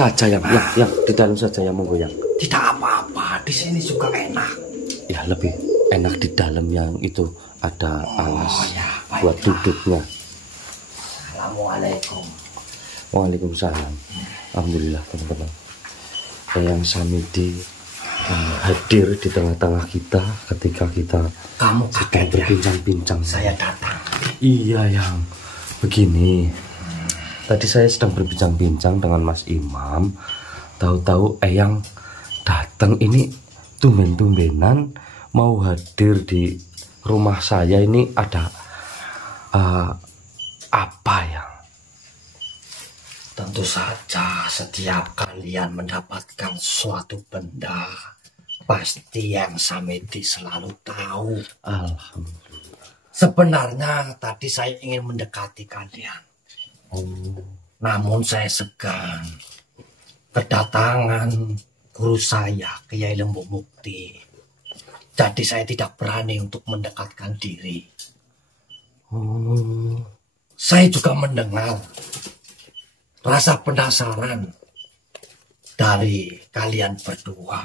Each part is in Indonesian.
saja yang di dalam saja yang monggo yang. Tidak apa-apa, di sini juga enak. Ya lebih enak di dalam yang itu ada alas ya, buat duduknya. Assalamualaikum. Waalaikumsalam. Alhamdulillah teman-teman. Eyang Samidi hadir di tengah-tengah kita ketika kita sedang berbincang-bincang. Saya datang. Iya yang begini. Tadi saya sedang berbincang-bincang dengan Mas Imam. Tahu-tahu Eyang datang ini tumben-tumbenan mau hadir di rumah saya. Ini ada apa ya? Tentu saja setiap kalian mendapatkan suatu benda, pasti yang Samedi selalu tahu. Alhamdulillah. Sebenarnya tadi saya ingin mendekati kalian. Namun saya segan. Kedatangan guru saya, Kiai Lembu Mukti. Jadi saya tidak berani untuk mendekatkan diri. Saya juga mendengar rasa penasaran dari kalian berdua.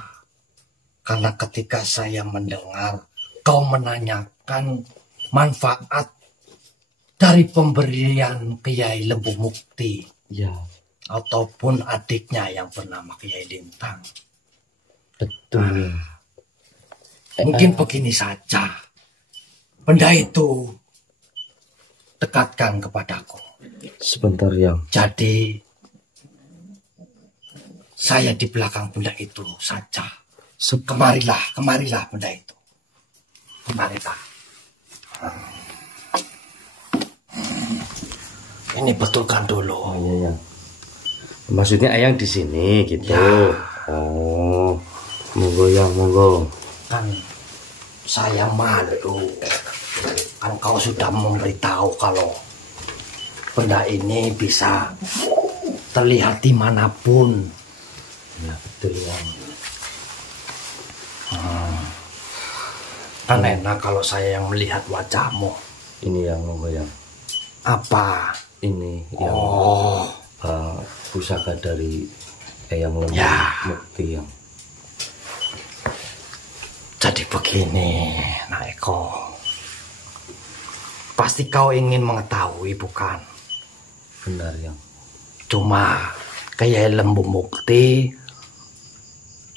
Karena ketika saya mendengar kau menanyakan manfaat dari pemberian Kiai Lembu Mukti. Ya. Ataupun adiknya yang bernama Kiai Lintang. Betul. Mungkin begini saja. Benda itu dekatkan kepadaku. Sebentar yang. Jadi saya di belakang benda itu saja. Kemarilah benda itu. Kemarilah. Ini betulkan dulu. Oh, iya, iya. Maksudnya Eyang di sini gitu. Ya. Oh, monggo yang monggo. Kan saya malu. Kan kau sudah memberitahu kalau benda ini bisa terlihat dimanapun. Ya betul ya. Kan enak kalau saya yang melihat wajahmu. Ini yang monggo yang. Apa? Ini yang pusaka dari Eyang Lembu Mukti yang. Jadi begini, Nak Eko. Pasti kau ingin mengetahui, bukan? Benar yang. Cuma Kiai Lembu Mukti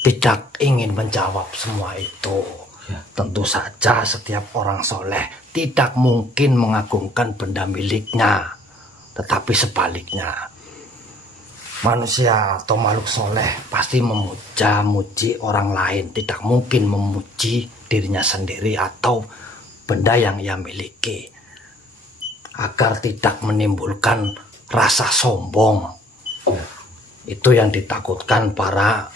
tidak ingin menjawab semua itu. Ya. Tentu saja setiap orang soleh tidak mungkin mengagungkan benda miliknya. Tetapi sebaliknya, manusia atau makhluk soleh pasti memuji orang lain. Tidak mungkin memuji dirinya sendiri atau benda yang ia miliki. Agar tidak menimbulkan rasa sombong. Itu yang ditakutkan para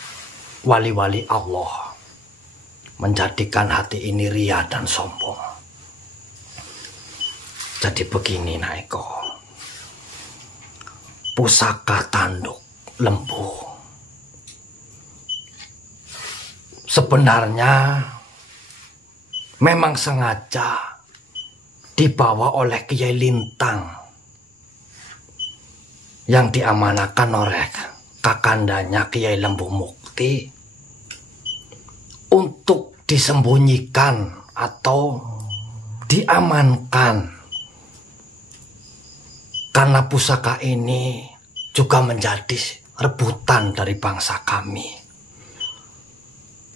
wali-wali Allah. Menjadikan hati ini ria dan sombong. Jadi begini, Nak Eko. Pusaka tanduk lembu. Sebenarnya memang sengaja dibawa oleh Kiai Lintang yang diamanakan oleh kakandanya Kiai Lembu Mukti untuk disembunyikan atau diamankan. Karena pusaka ini juga menjadi rebutan dari bangsa kami.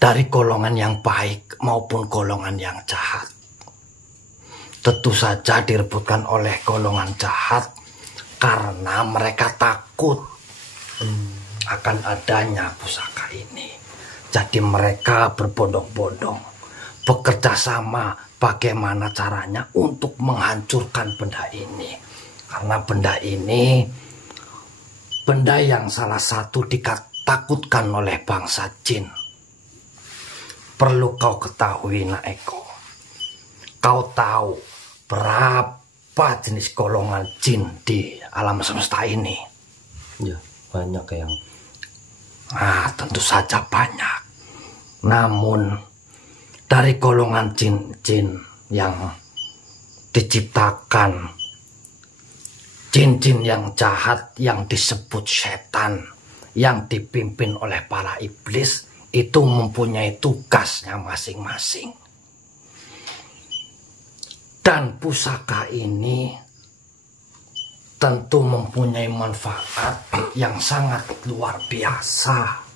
Dari golongan yang baik maupun golongan yang jahat. Tentu saja direbutkan oleh golongan jahat karena mereka takut akan adanya pusaka ini. Jadi mereka berbondong-bondong bekerja sama bagaimana caranya untuk menghancurkan benda ini. Karena benda ini benda yang salah satu ditakutkan oleh bangsa jin. Perlu kau ketahui, Nak Eko. Kau tahu berapa jenis golongan jin di alam semesta ini? Ya, banyak yang. Tentu saja banyak. Namun dari golongan jin-jin yang diciptakan, jin-jin yang jahat yang disebut setan, yang dipimpin oleh para iblis itu mempunyai tugasnya masing-masing. Dan pusaka ini tentu mempunyai manfaat yang sangat luar biasa,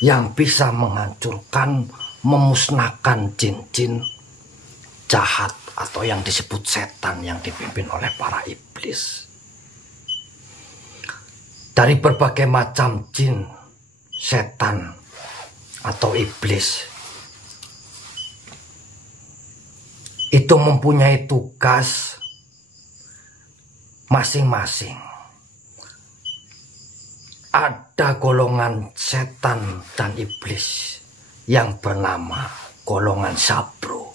yang bisa menghancurkan, memusnahkan jin-jin jahat atau yang disebut setan yang dipimpin oleh para iblis. Dari berbagai macam jin, setan, atau iblis, itu mempunyai tugas masing-masing. Ada golongan setan dan iblis yang bernama golongan Sabro,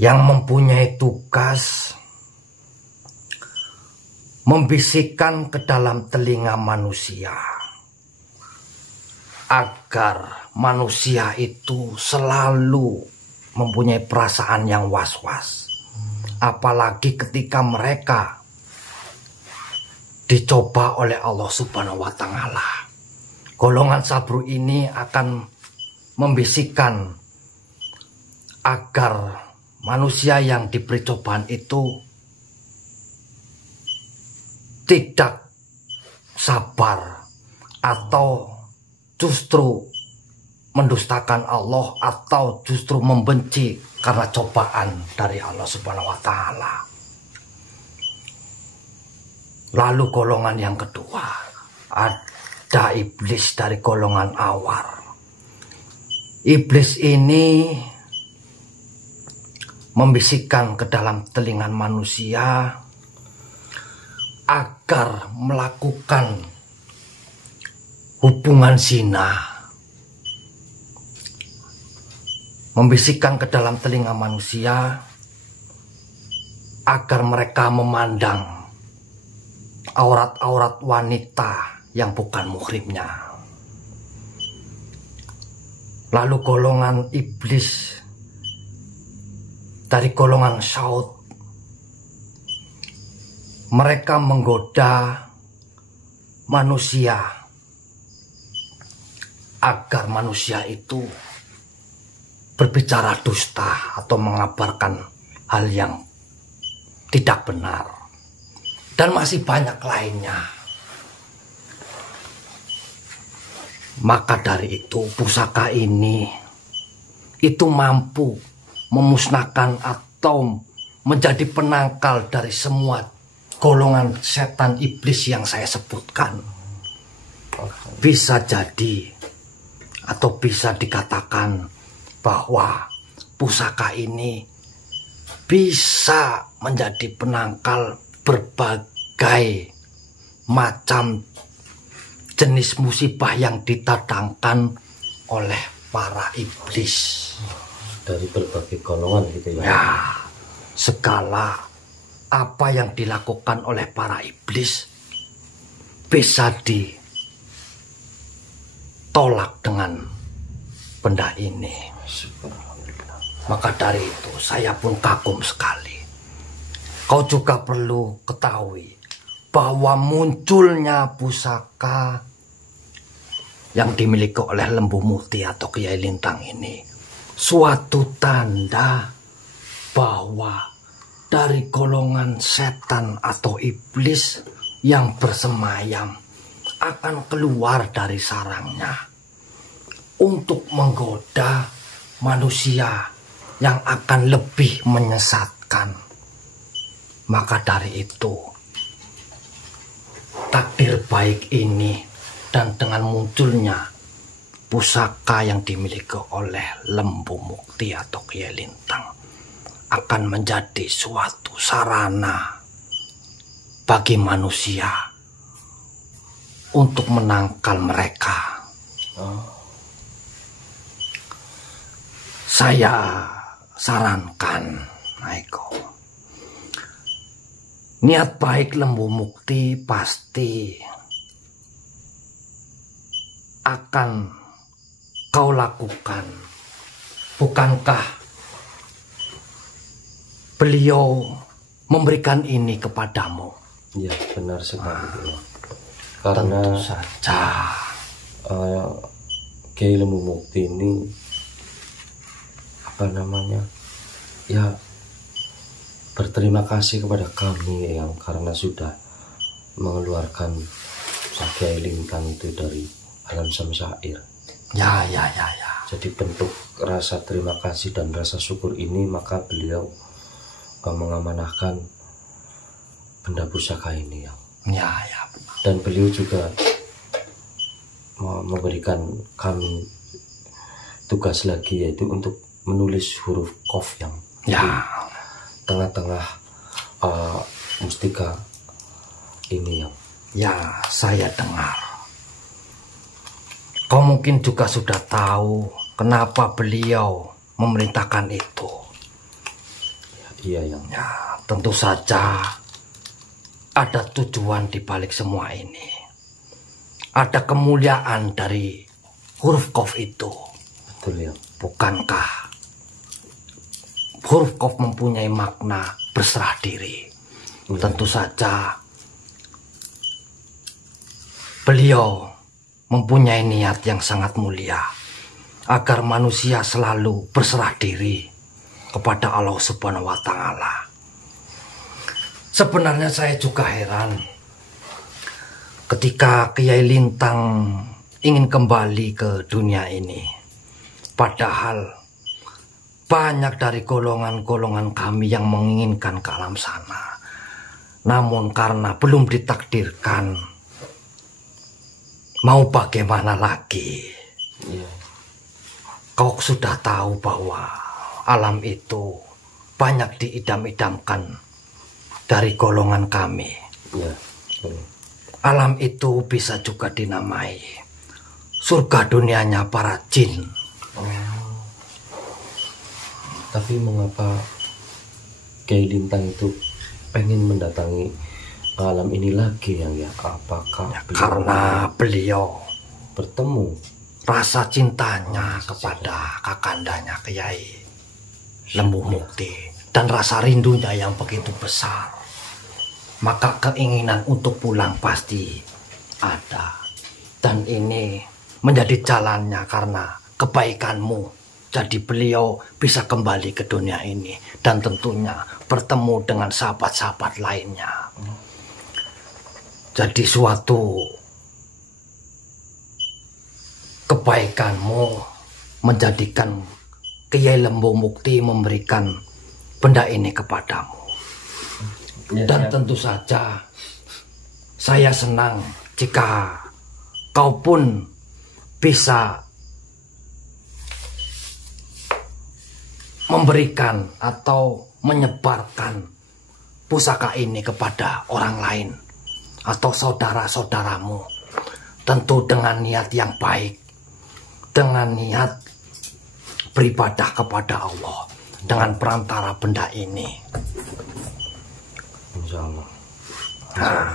yang mempunyai tugas membisikkan ke dalam telinga manusia agar manusia itu selalu mempunyai perasaan yang was-was. Apalagi ketika mereka dicoba oleh Allah Subhanahu wa Ta'ala. Golongan Sabru ini akan membisikkan agar manusia yang diberi cobaan itu tidak sabar atau justru mendustakan Allah atau justru membenci karena cobaan dari Allah Subhanahu wa Ta'ala. Lalu golongan yang kedua, ada iblis dari golongan Awar. Iblis ini membisikkan ke dalam telinga manusia agar melakukan hubungan zina, membisikkan ke dalam telinga manusia agar mereka memandang aurat-aurat wanita yang bukan muhrimnya. Lalu golongan iblis dari golongan Syaut, mereka menggoda manusia agar manusia itu berbicara dusta atau mengabarkan hal yang tidak benar, dan masih banyak lainnya. Maka dari itu pusaka ini itu mampu memusnahkan atau menjadi penangkal dari semua golongan setan iblis yang saya sebutkan. Bisa jadi atau bisa dikatakan bahwa pusaka ini bisa menjadi penangkal berbagai macam jenis musibah yang ditadangkan oleh para iblis. Dari berbagai golongan gitu ya. Ya, segala apa yang dilakukan oleh para iblis bisa ditolak dengan benda ini. Maka dari itu saya pun kagum sekali. Kau juga perlu ketahui bahwa munculnya pusaka yang dimiliki oleh Lembu Mukti atau Kiai Lintang ini suatu tanda bahwa dari golongan setan atau iblis yang bersemayam akan keluar dari sarangnya untuk menggoda manusia yang akan lebih menyesatkan. Maka dari itu takdir baik ini dan dengan munculnya pusaka yang dimiliki oleh Lembu Mukti atau Kiai Lintang akan menjadi suatu sarana bagi manusia untuk menangkal mereka. Saya sarankan, Aiko, niat baik Lembu Mukti pasti akan kau lakukan. Bukankah beliau memberikan ini kepadamu? Iya, benar sekali. karena tentu saja Kiai Lembu Mukti ini apa namanya ya, berterima kasih kepada kami yang karena sudah mengeluarkan Pak Kiai Lintang itu dari alam samsair. Ya. Jadi bentuk rasa terima kasih dan rasa syukur ini, maka beliau mengamanahkan benda pusaka ini ya. Ya, benar. Dan beliau juga memberikan kami tugas lagi, yaitu untuk menulis huruf Qaf yang Ya. di tengah-tengah mustika ini yang. Ya, saya dengar. Kau mungkin juga sudah tahu kenapa beliau memerintahkan itu. Iya yang. Ya, tentu saja ada tujuan di balik semua ini. Ada kemuliaan dari huruf Qaf itu. Betul ya. Bukankah huruf Qaf mempunyai makna berserah diri? Ya. Tentu saja beliau mempunyai niat yang sangat mulia agar manusia selalu berserah diri kepada Allah Subhanahu wa Ta'ala. Sebenarnya saya juga heran ketika Kiai Lintang ingin kembali ke dunia ini, padahal banyak dari golongan-golongan kami yang menginginkan ke alam sana, namun karena belum ditakdirkan, mau bagaimana lagi? Iya. Kau sudah tahu bahwa alam itu banyak diidam-idamkan dari golongan kami. Ya. Alam itu bisa juga dinamai surga dunianya para jin. Tapi mengapa Kiai Lintang itu pengen mendatangi alam ini lagi yang ya? Apakah Karena beliau bertemu rasa cintanya kepada kakandanya Kiai Lembu Mukti dan rasa rindunya yang begitu besar, maka keinginan untuk pulang pasti ada. Dan ini menjadi jalannya karena kebaikanmu. Jadi beliau bisa kembali ke dunia ini dan tentunya bertemu dengan sahabat-sahabat lainnya. Jadi suatu kebaikanmu menjadikan Kiai Lembu Mukti memberikan benda ini kepadamu. Dan tentu saja saya senang jika kau pun bisa memberikan atau menyebarkan pusaka ini kepada orang lain atau saudara-saudaramu, tentu dengan niat yang baik, dengan niat beribadah kepada Allah dengan perantara benda ini. Insya Allah. Nah,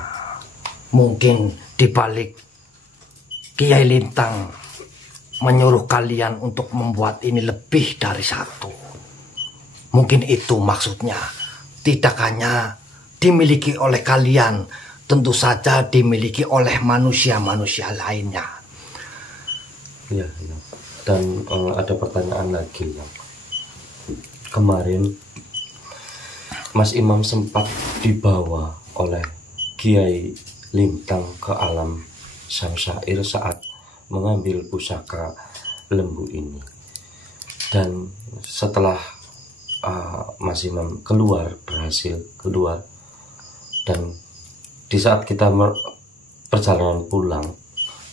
mungkin dibalik Kiai Lintang menyuruh kalian untuk membuat ini lebih dari satu. Mungkin itu maksudnya. Tidak hanya dimiliki oleh kalian, tentu saja dimiliki oleh manusia-manusia lainnya. Iya, iya. Dan ada pertanyaan lagi yang kemarin Mas Imam sempat dibawa oleh Kiai Lintang ke alam samsair saat mengambil pusaka lembu ini. Dan setelah Mas Imam berhasil keluar, dan di saat kita perjalanan pulang,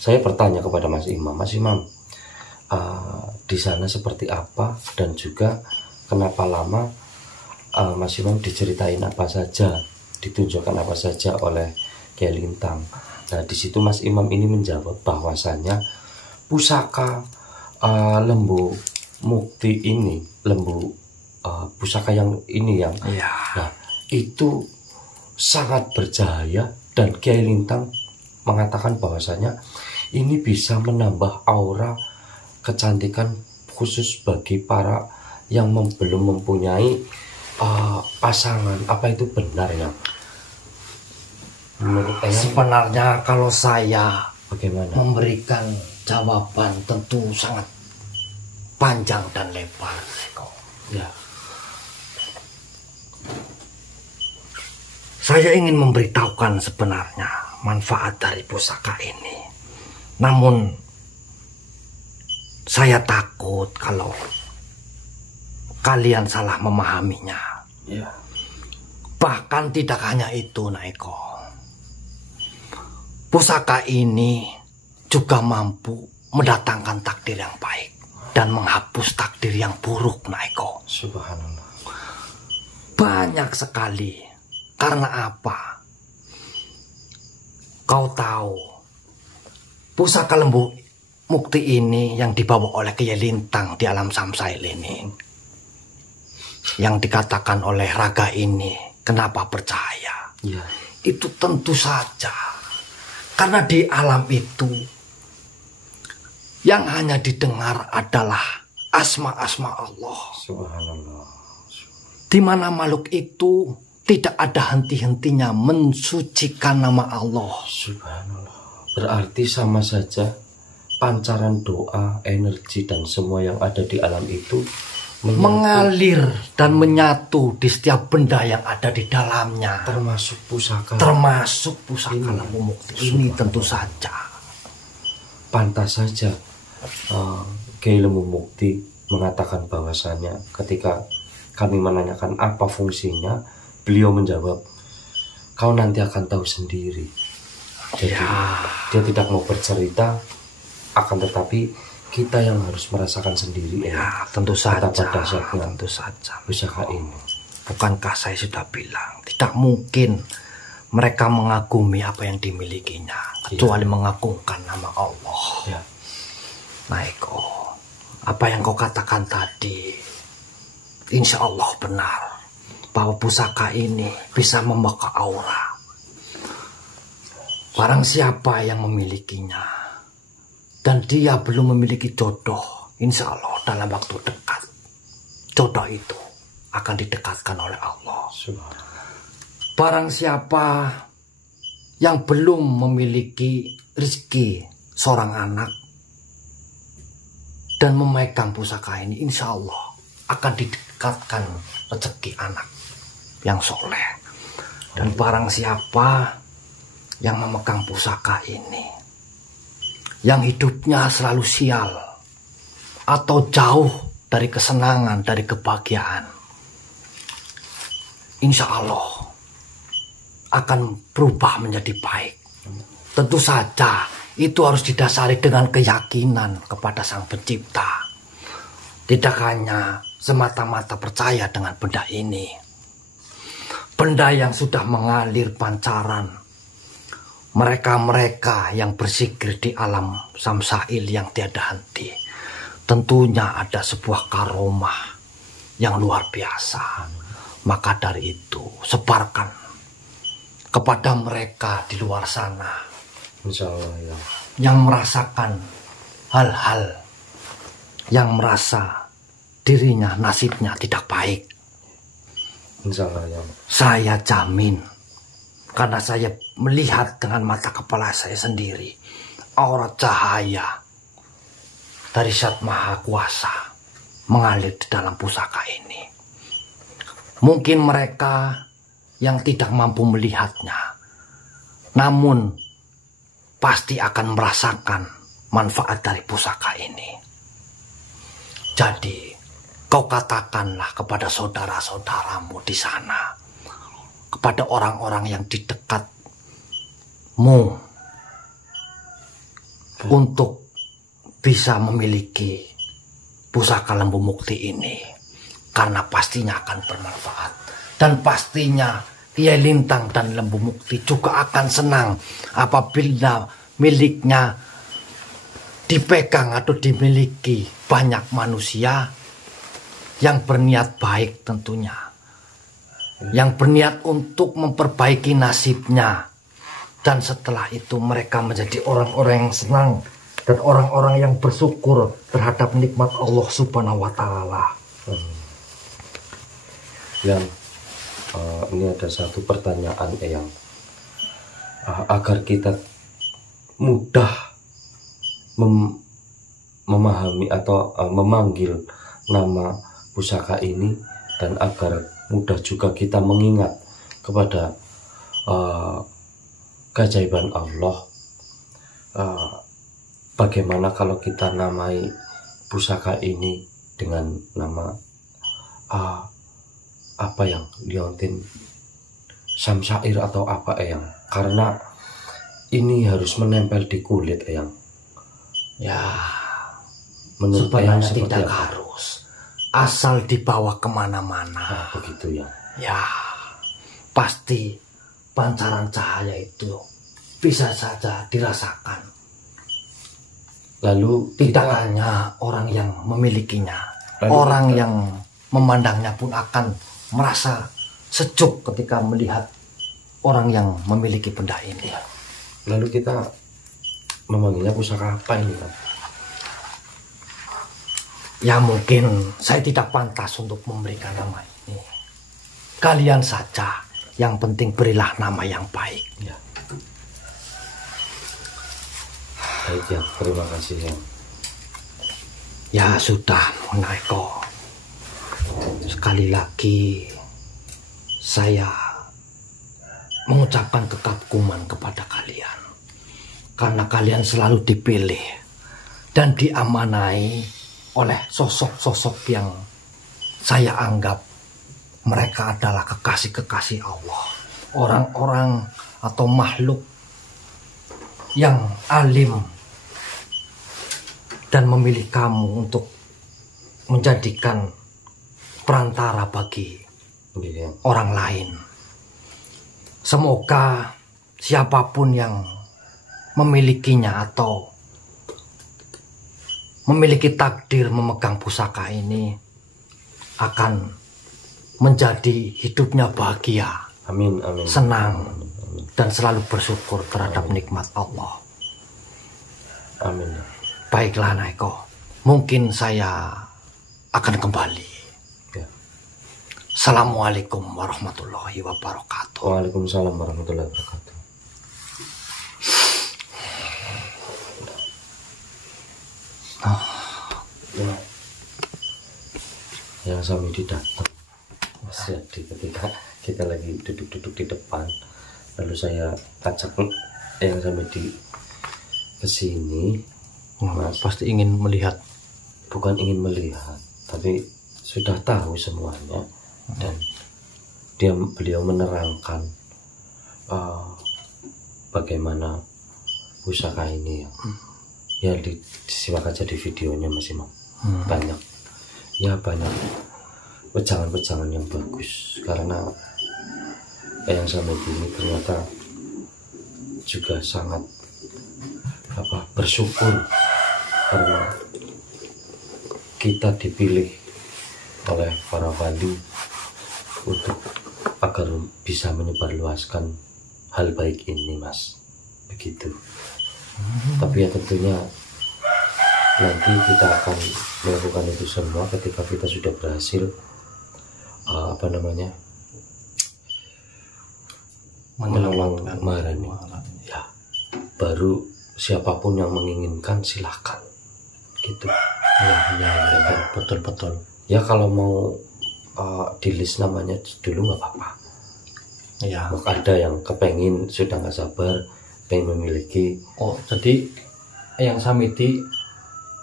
saya bertanya kepada Mas Imam, di sana seperti apa, dan juga kenapa lama. Mas Imam diceritain apa saja, ditunjukkan apa saja oleh Kiai Lintang. Nah, di situ Mas Imam ini menjawab bahwasanya pusaka lembu mukti ini, pusaka yang ini yang, Ya. nah, itu sangat berjaya, dan Kiai Lintang mengatakan bahwasanya ini bisa menambah aura kecantikan khusus bagi para yang belum mempunyai pasangan. Apa itu benar ya? Menurut Eyang Sebenarnya kalau saya bagaimana? memberikan jawaban tentu sangat panjang dan lebar, Eko. Ya. Saya ingin memberitahukan sebenarnya manfaat dari pusaka ini. Namun saya takut kalau kalian salah memahaminya. Ya. Bahkan tidak hanya itu, Naiko. Pusaka ini juga mampu mendatangkan takdir yang baik dan menghapus takdir yang buruk, Naiko. Subhanallah. Banyak sekali. Karena apa? Kau tahu, pusaka lembu mukti ini yang dibawa oleh Kiai Lintang di alam Samsail ini, yang dikatakan oleh raga ini, kenapa percaya? Ya. Itu tentu saja karena di alam itu yang hanya didengar adalah asma-asma Allah. Subhanallah. Di mana makhluk itu tidak ada henti-hentinya mensucikan nama Allah. Subhanallah. Berarti sama saja pancaran doa, energi dan semua yang ada di alam itu mengalir dan menyatu di setiap benda yang ada di dalamnya. termasuk pusaka. Termasuk pusaka lembu mukti ini tentu saja. Pantas saja Kiai Lembu Mukti mengatakan bahwasannya ketika kami menanyakan apa fungsinya, beliau menjawab, kau nanti akan tahu sendiri. Jadi dia tidak mau bercerita, akan tetapi kita yang harus merasakan sendiri. Ya, tentu saja. Betapa dahsyatnya Tentu saja. pusaka ini. Bukankah saya sudah bilang, tidak mungkin mereka mengagumi apa yang dimilikinya, kecuali mengagungkan nama Allah. Ya. Nah, Eko, apa yang kau katakan tadi, insya Allah benar. Bahwa pusaka ini bisa membuka aura. Barang siapa yang memilikinya dan dia belum memiliki jodoh, insya Allah dalam waktu dekat jodoh itu akan didekatkan oleh Allah. Barang siapa yang belum memiliki rezeki seorang anak dan memegang pusaka ini, insya Allah akan didekatkan rezeki anak yang soleh. Dan barang siapa yang memegang pusaka ini, yang hidupnya selalu sial atau jauh dari kesenangan, dari kebahagiaan, insya Allah akan berubah menjadi baik. Tentu saja itu harus didasari dengan keyakinan kepada Sang Pencipta. Tidak hanya semata-mata percaya dengan benda ini, benda yang sudah mengalir pancaran. Mereka-mereka yang berzikir di alam Samsail yang tiada henti, tentunya ada sebuah karomah yang luar biasa. Maka dari itu sebarkan kepada mereka di luar sana, Insya Allah, ya. yang merasakan hal-hal yang merasa dirinya nasibnya tidak baik. Insya Allah, ya. Saya jamin, karena saya melihat dengan mata kepala saya sendiri, aura cahaya dari Zat Maha Kuasa mengalir di dalam pusaka ini. Mungkin mereka yang tidak mampu melihatnya, namun pasti akan merasakan manfaat dari pusaka ini. Jadi, kau katakanlah kepada saudara-saudaramu di sana, kepada orang-orang yang di dekatmu, untuk bisa memiliki pusaka lembu mukti ini, karena pastinya akan bermanfaat. Dan pastinya Kiai Lintang dan Lembu Mukti juga akan senang apabila miliknya dipegang atau dimiliki banyak manusia yang berniat baik tentunya, yang berniat untuk memperbaiki nasibnya. Dan setelah itu mereka menjadi orang-orang yang senang dan orang-orang yang bersyukur terhadap nikmat Allah Subhanahu wa Ta'ala. Yang ini ada satu pertanyaan, Eyang. agar kita mudah memahami atau memanggil nama pusaka ini, dan agar mudah juga kita mengingat kepada keajaiban Allah. Bagaimana kalau kita namai pusaka ini dengan nama apa yang Liontin Samsair atau apa Eyang, karena ini harus menempel di kulit Eyang. Ya, Menurut sebenarnya Eyang tidak apa? harus, asal dibawa kemana-mana. Begitu ya. Ya, pasti pancaran cahaya itu bisa saja dirasakan. Lalu Tidak hanya orang yang memilikinya, orang yang memandangnya pun akan merasa sejuk ketika melihat orang yang memiliki benda ini. lalu kita memanggilnya pusaka apa ini kan? Ya mungkin saya tidak pantas untuk memberikan nama ini. Kalian saja, yang penting berilah nama yang baik. Ya. Baik ya, terima kasih ya. Ya sudah, Nona Eko. Sekali lagi saya mengucapkan kekaguman kepada kalian, karena kalian selalu dipilih dan diamanai oleh sosok-sosok yang saya anggap mereka adalah kekasih-kekasih Allah, orang-orang atau makhluk yang alim dan memilih kamu untuk menjadikan perantara bagi orang lain. Semoga siapapun yang memilikinya atau memiliki takdir memegang pusaka ini akan menjadi hidupnya bahagia, Amin, amin. senang, Amin. dan selalu bersyukur terhadap nikmat Allah. Amin. Baiklah Naiko, mungkin saya akan kembali. Ya. Assalamualaikum warahmatullahi wabarakatuh. Waalaikumsalam warahmatullahi wabarakatuh. Ya. Yang Samidi datang masih ketika kita lagi duduk-duduk di depan, lalu saya ajak yang Samidi ke sini. Mas, Pasti ingin melihat. bukan ingin melihat, tapi sudah tahu semuanya, dan beliau menerangkan bagaimana pusaka ini ya. Disimak aja di videonya Mas Imam. Banyak wejangan-wejangan yang bagus, karena yang sama ini ternyata juga sangat bersyukur karena kita dipilih oleh para wali untuk agar bisa menyebarluaskan hal baik ini, Mas. Begitu. Tapi ya tentunya nanti kita akan melakukan itu semua ketika kita sudah berhasil menyelamatkan Maharani. Ya, baru siapapun yang menginginkan silahkan gitu. Ya, betul. Ya kalau mau di list namanya dulu nggak apa-apa. Ya. Ada yang kepengen, sudah nggak sabar pengen memiliki. Oh, jadi yang Samidi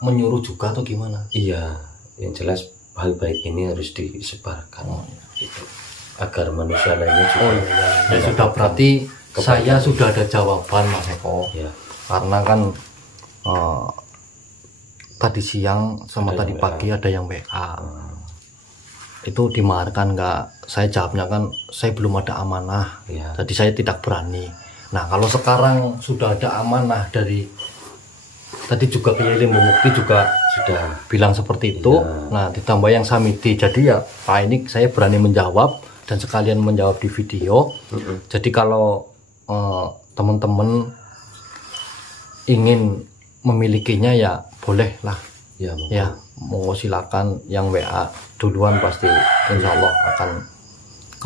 menyuruh juga atau gimana? Iya, yang jelas hal baik ini harus disebarkan gitu, agar manusia lainnya juga. Ya sudah, berarti saya sudah ada jawaban Mas Eko. Ya. Karena kan tadi siang sama Ada tadi yang pagi ada yang WA. Itu dimaharkan nggak? Saya jawabnya kan saya belum ada amanah. Ya. Jadi saya tidak berani. Nah kalau sekarang sudah ada amanah dari tadi juga Kiai Bumukti juga Sudah. bilang seperti itu. Ya. Nah ditambah yang Samidi, jadi ya Pak ini saya berani menjawab dan sekalian menjawab di video. Jadi kalau teman-teman ingin memilikinya ya boleh lah. Ya, Ya mau silakan, yang WA duluan pasti insya Allah akan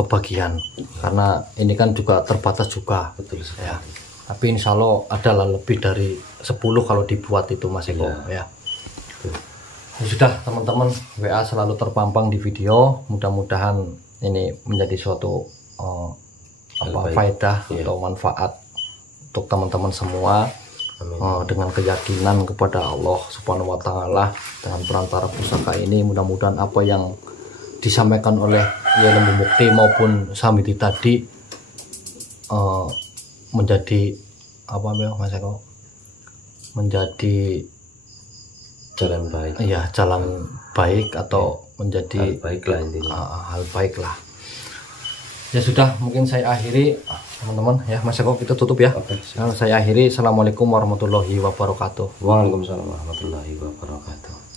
kebagian, karena ini kan juga terbatas juga. Betul sekali. Ya. Tapi insya Allah adalah lebih dari 10 kalau dibuat itu Mas Eko ya. Ya sudah teman-teman, WA selalu terpampang di video. Mudah-mudahan ini menjadi suatu faedah atau manfaat untuk teman-teman semua. Dengan keyakinan kepada Allah Subhanahu wa Ta'ala dengan perantara pusaka ini, mudah-mudahan apa yang disampaikan oleh Lembu Mukti maupun Samiti tadi menjadi apa Mas Eko, menjadi jalan baik. Iya, jalan baik atau menjadi hal baik lah intinya. Hal baik lah. Ya sudah, mungkin saya akhiri teman-teman ya. Mas Eko, kita tutup ya. Oke, Saya akhiri. Assalamualaikum warahmatullahi wabarakatuh. Waalaikumsalam warahmatullahi wabarakatuh.